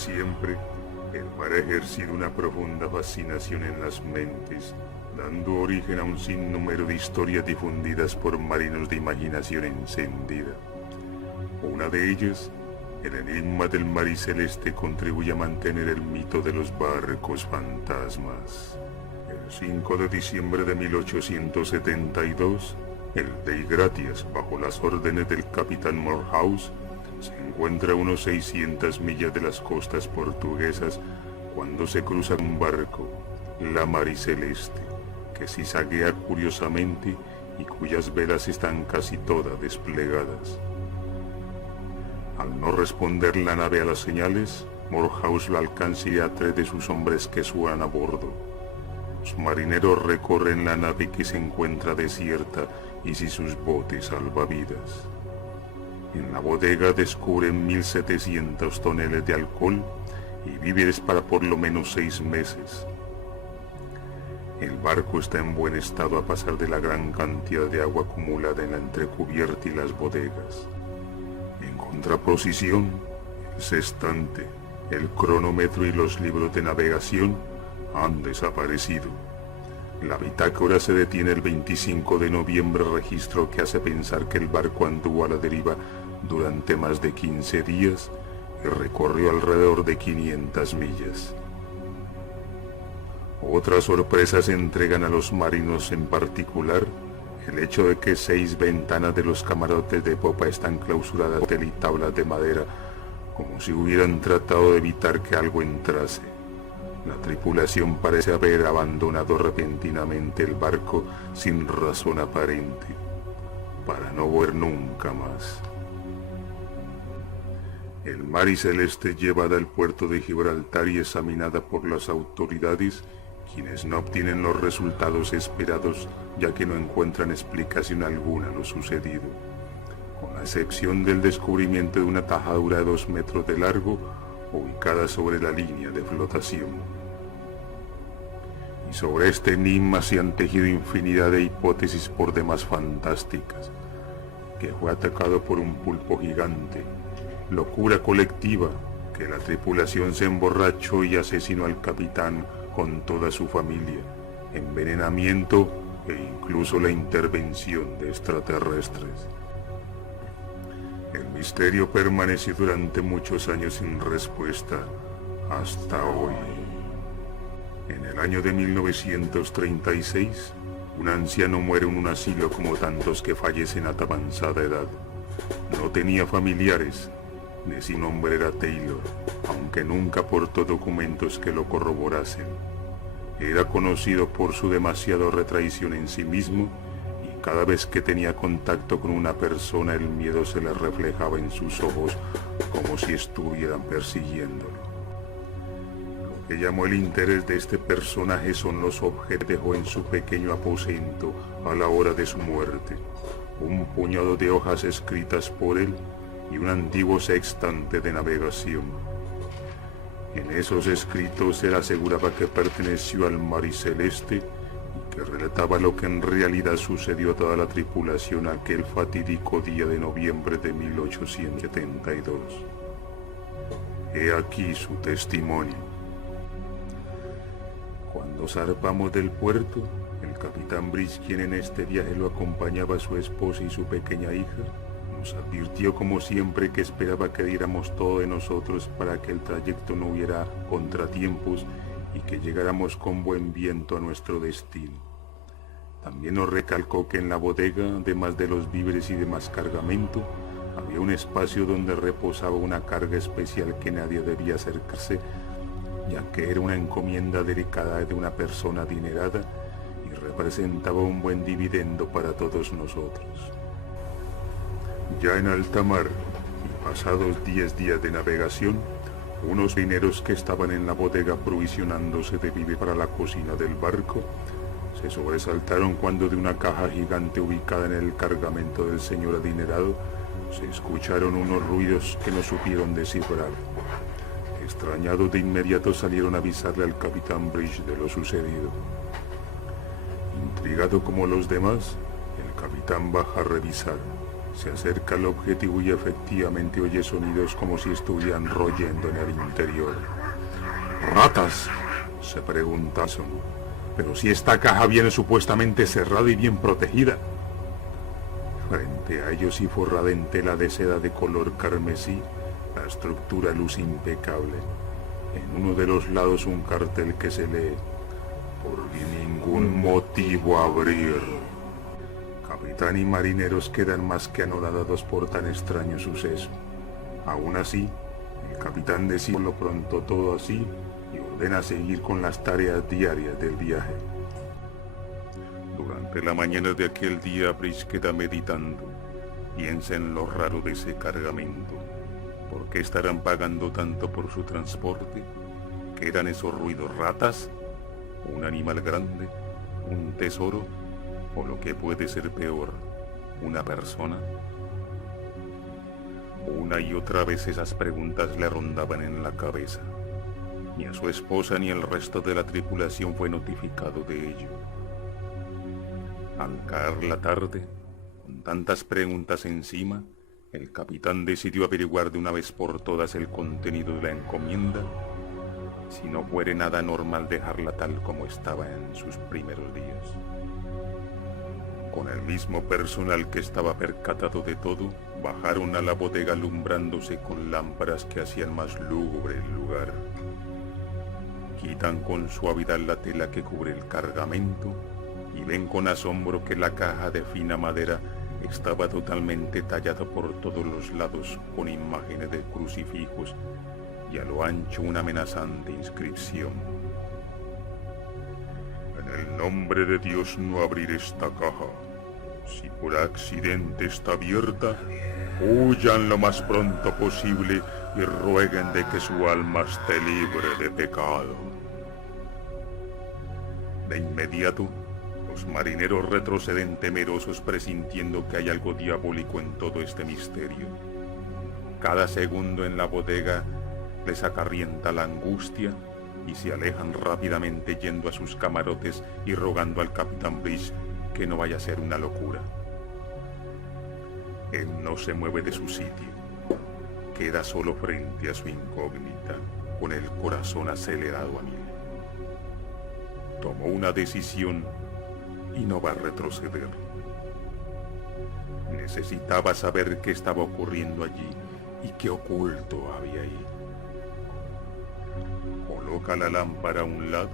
siempre, el mar ha ejercido una profunda fascinación en las mentes, dando origen a un sinnúmero de historias difundidas por marinos de imaginación encendida. Una de ellas, el enigma del mar y celeste, contribuye a mantener el mito de los barcos fantasmas. El 5 de diciembre de 1872, el Dei Gratias, bajo las órdenes del capitán Morehouse, se encuentra a unos 600 millas de las costas portuguesas cuando se cruza un barco, la Mariceleste, que zigzaguea curiosamente y cuyas velas están casi todas desplegadas. Al no responder la nave a las señales, Morehouse la alcanza y a 3 de sus hombres que suban a bordo. Los marineros recorren la nave que se encuentra desierta y sin sus botes salvavidas. En la bodega descubren 1.700 toneladas de alcohol y víveres para por lo menos 6 meses. El barco está en buen estado a pesar de la gran cantidad de agua acumulada en la entrecubierta y las bodegas. En contraposición, el sextante, el cronómetro y los libros de navegación han desaparecido. La bitácora se detiene el 25 de noviembre, registro que hace pensar que el barco anduvo a la deriva durante más de 15 días y recorrió alrededor de 500 millas. Otras sorpresas entregan a los marinos, en particular el hecho de que 6 ventanas de los camarotes de popa están clausuradas de tablas de madera, como si hubieran tratado de evitar que algo entrase. La tripulación parece haber abandonado repentinamente el barco sin razón aparente, para no volver nunca más. El Mariceleste es llevada al puerto de Gibraltar y examinada por las autoridades, quienes no obtienen los resultados esperados, ya que no encuentran explicación alguna a lo sucedido, con la excepción del descubrimiento de una tajadura de 2 metros de largo, ubicada sobre la línea de flotación. Y sobre este enigma se han tejido infinidad de hipótesis por demás fantásticas: que fue atacado por un pulpo gigante, locura colectiva, que la tripulación se emborrachó y asesinó al capitán con toda su familia, envenenamiento e incluso la intervención de extraterrestres. El misterio permaneció durante muchos años sin respuesta, hasta hoy. En el año de 1936, un anciano muere en un asilo como tantos que fallecen a tan avanzada edad. No tenía familiares, ni su nombre era Taylor, aunque nunca aportó documentos que lo corroborasen. Era conocido por su demasiada retraición en sí mismo, y cada vez que tenía contacto con una persona el miedo se le reflejaba en sus ojos como si estuvieran persiguiéndolo. Lo que llamó el interés de este personaje son los objetos que dejó en su pequeño aposento a la hora de su muerte: un puñado de hojas escritas por él y un antiguo sextante de navegación. En esos escritos él aseguraba que perteneció al Mariceleste y que relataba lo que en realidad sucedió a toda la tripulación aquel fatídico día de noviembre de 1872. He aquí su testimonio. Cuando zarpamos del puerto, el capitán Bridge, quien en este viaje lo acompañaba a su esposa y su pequeña hija, nos advirtió como siempre que esperaba que diéramos todo de nosotros para que el trayecto no hubiera contratiempos y que llegáramos con buen viento a nuestro destino. También nos recalcó que en la bodega, además de los víveres y demás cargamento, había un espacio donde reposaba una carga especial que nadie debía acercarse, ya que era una encomienda delicada de una persona adinerada y representaba un buen dividendo para todos nosotros. Ya en alta mar, y pasados 10 días de navegación, unos marineros que estaban en la bodega provisionándose de víveres para la cocina del barco, se sobresaltaron cuando de una caja gigante ubicada en el cargamento del señor adinerado se escucharon unos ruidos que no supieron descifrar. Extrañados, de inmediato salieron a avisarle al capitán Bridge de lo sucedido. Intrigado como los demás, el capitán baja a revisar. Se acerca al objetivo y efectivamente oye sonidos como si estuvieran royendo en el interior. ¡Ratas!, se pregunta Son. Pero si esta caja viene supuestamente cerrada y bien protegida. Frente a ellos y forrada en tela de seda de color carmesí, la estructura luce impecable. En uno de los lados un cartel que se lee: por ningún motivo abrir. Capitán y marineros quedan más que anonadados por tan extraño suceso. Aún así, el capitán decide por lo pronto todo así y ordena seguir con las tareas diarias del viaje. Durante la mañana de aquel día, Brice queda meditando. Piensa en lo raro de ese cargamento. ¿Por qué estarán pagando tanto por su transporte? ¿Qué eran esos ruidos? ¿Ratas? ¿Un animal grande? ¿Un tesoro? ¿O lo que puede ser peor, una persona? Una y otra vez esas preguntas le rondaban en la cabeza. Ni a su esposa ni al resto de la tripulación fue notificado de ello. Al caer la tarde, con tantas preguntas encima, el capitán decidió averiguar de una vez por todas el contenido de la encomienda, si no fuere nada normal dejarla tal como estaba en sus primeros días. Con el mismo personal que estaba percatado de todo, bajaron a la bodega alumbrándose con lámparas que hacían más lúgubre el lugar. Quitan con suavidad la tela que cubre el cargamento y ven con asombro que la caja de fina madera estaba totalmente tallada por todos los lados con imágenes de crucifijos y a lo ancho una amenazante inscripción: en el nombre de Dios no abrir esta caja. Si por accidente está abierta, huyan lo más pronto posible y rueguen de que su alma esté libre de pecado. De inmediato, los marineros retroceden temerosos presintiendo que hay algo diabólico en todo este misterio. Cada segundo en la bodega les acarrienta la angustia y se alejan rápidamente yendo a sus camarotes y rogando al capitán Brice que no vaya a ser una locura. Él no se mueve de su sitio, queda solo frente a su incógnita, con el corazón acelerado a mil. Tomó una decisión y no va a retroceder. Necesitaba saber qué estaba ocurriendo allí y qué oculto había ahí. Coloca la lámpara a un lado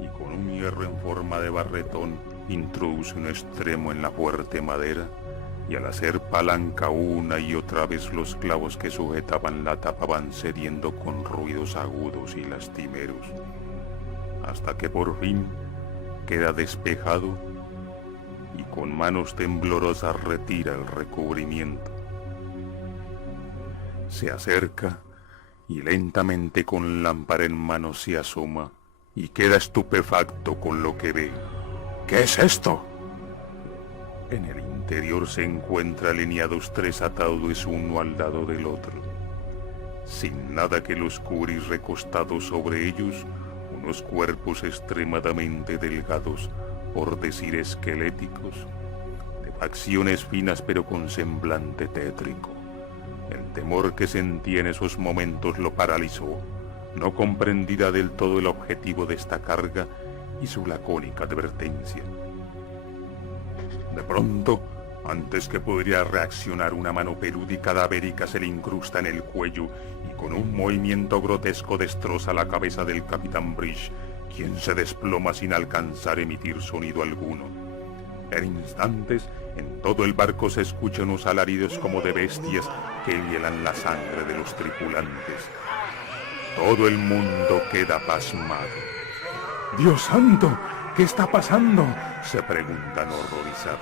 y con un hierro en forma de barretón introduce un extremo en la fuerte madera y al hacer palanca una y otra vez los clavos que sujetaban la tapa van cediendo con ruidos agudos y lastimeros, hasta que por fin queda despejado y con manos temblorosas retira el recubrimiento. Se acerca y lentamente con lámpara en mano se asoma y queda estupefacto con lo que ve. ¿Qué es esto? En el interior se encuentra alineados 3 ataúdes uno al lado del otro. Sin nada que los cubra y recostados sobre ellos, unos cuerpos extremadamente delgados, por decir esqueléticos, de facciones finas pero con semblante tétrico. El temor que sentía en esos momentos lo paralizó. No comprendía del todo el objetivo de esta carga y su lacónica advertencia. De pronto, antes que pudiera reaccionar, una mano peluda y cadavérica se le incrusta en el cuello y con un movimiento grotesco destroza la cabeza del capitán Brice, quien se desploma sin alcanzar a emitir sonido alguno. En instantes, en todo el barco se escuchan unos alaridos como de bestias que hielan la sangre de los tripulantes. Todo el mundo queda pasmado. ¡Dios santo! ¿Qué está pasando?, se preguntan horrorizados.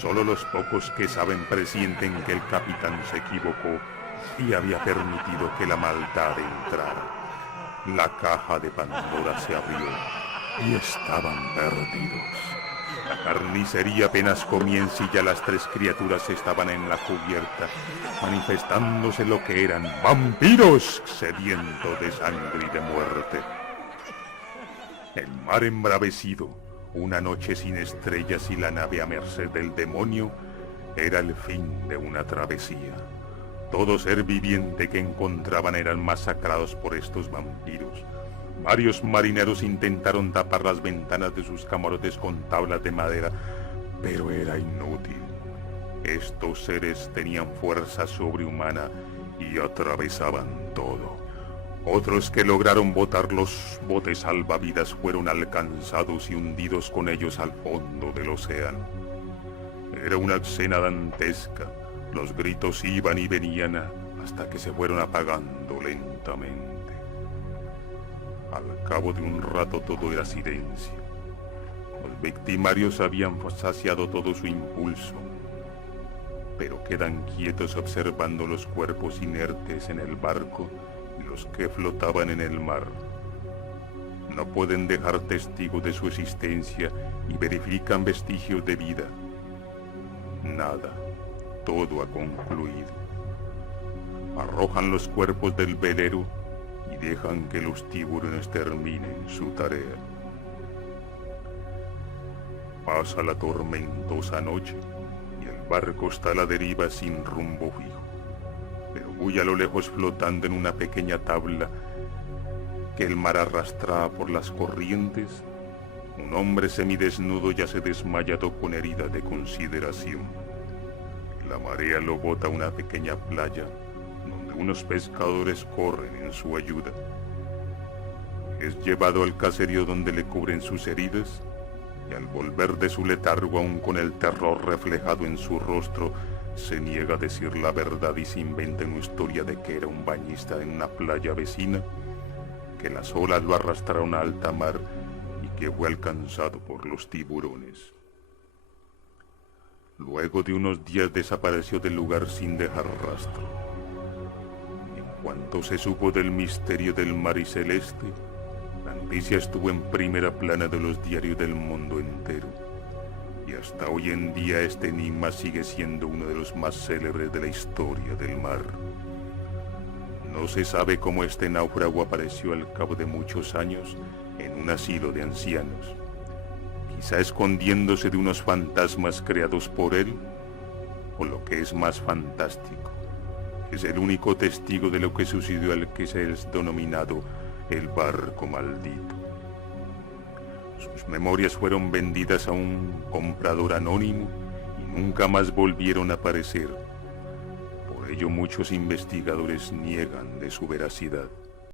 Solo los pocos que saben presienten que el capitán se equivocó y había permitido que la maldad entrara. La caja de Pandora se abrió y estaban perdidos. La carnicería apenas comienza y ya las 3 criaturas estaban en la cubierta, manifestándose lo que eran: vampiros sedientos de sangre y de muerte. El mar embravecido, una noche sin estrellas y la nave a merced del demonio, Era el fin de una travesía. Todo ser viviente que encontraban eran masacrados por estos vampiros. Varios marineros intentaron tapar las ventanas de sus camarotes con tablas de madera, pero era inútil. Estos seres tenían fuerza sobrehumana y atravesaban todo. Otros que lograron botar los botes salvavidas fueron alcanzados y hundidos con ellos al fondo del océano. Era una escena dantesca. Los gritos iban y venían hasta que se fueron apagando lentamente. Al cabo de un rato todo era silencio. Los victimarios habían saciado todo su impulso, pero quedan quietos observando los cuerpos inertes en el barco y los que flotaban en el mar. No pueden dejar testigo de su existencia y verifican vestigios de vida. Nada, todo ha concluido. Arrojan los cuerpos del velero y dejan que los tiburones terminen su tarea. Pasa la tormentosa noche y el barco está a la deriva sin rumbo fijo, pero muy a lo lejos flotando en una pequeña tabla que el mar arrastraba por las corrientes, un hombre semidesnudo yace desmayado con heridas de consideración. La marea lo bota a una pequeña playa donde unos pescadores corren en su ayuda. Es llevado al caserío donde le cubren sus heridas y al volver de su letargo aún con el terror reflejado en su rostro, se niega a decir la verdad y se inventa una historia de que era un bañista en una playa vecina, que las olas lo arrastraron a alta mar y que fue alcanzado por los tiburones. Luego de unos días desapareció del lugar sin dejar rastro. En cuanto se supo del misterio del mar y celeste, la noticia estuvo en primera plana de los diarios del mundo entero, y hasta hoy en día este enigma sigue siendo uno de los más célebres de la historia del mar. No se sabe cómo este náufrago apareció al cabo de muchos años en un asilo de ancianos, quizá escondiéndose de unos fantasmas creados por él, o lo que es más fantástico, es el único testigo de lo que sucedió al que se es denominado el barco maldito. Sus memorias fueron vendidas a un comprador anónimo y nunca más volvieron a aparecer. Por ello muchos investigadores niegan de su veracidad.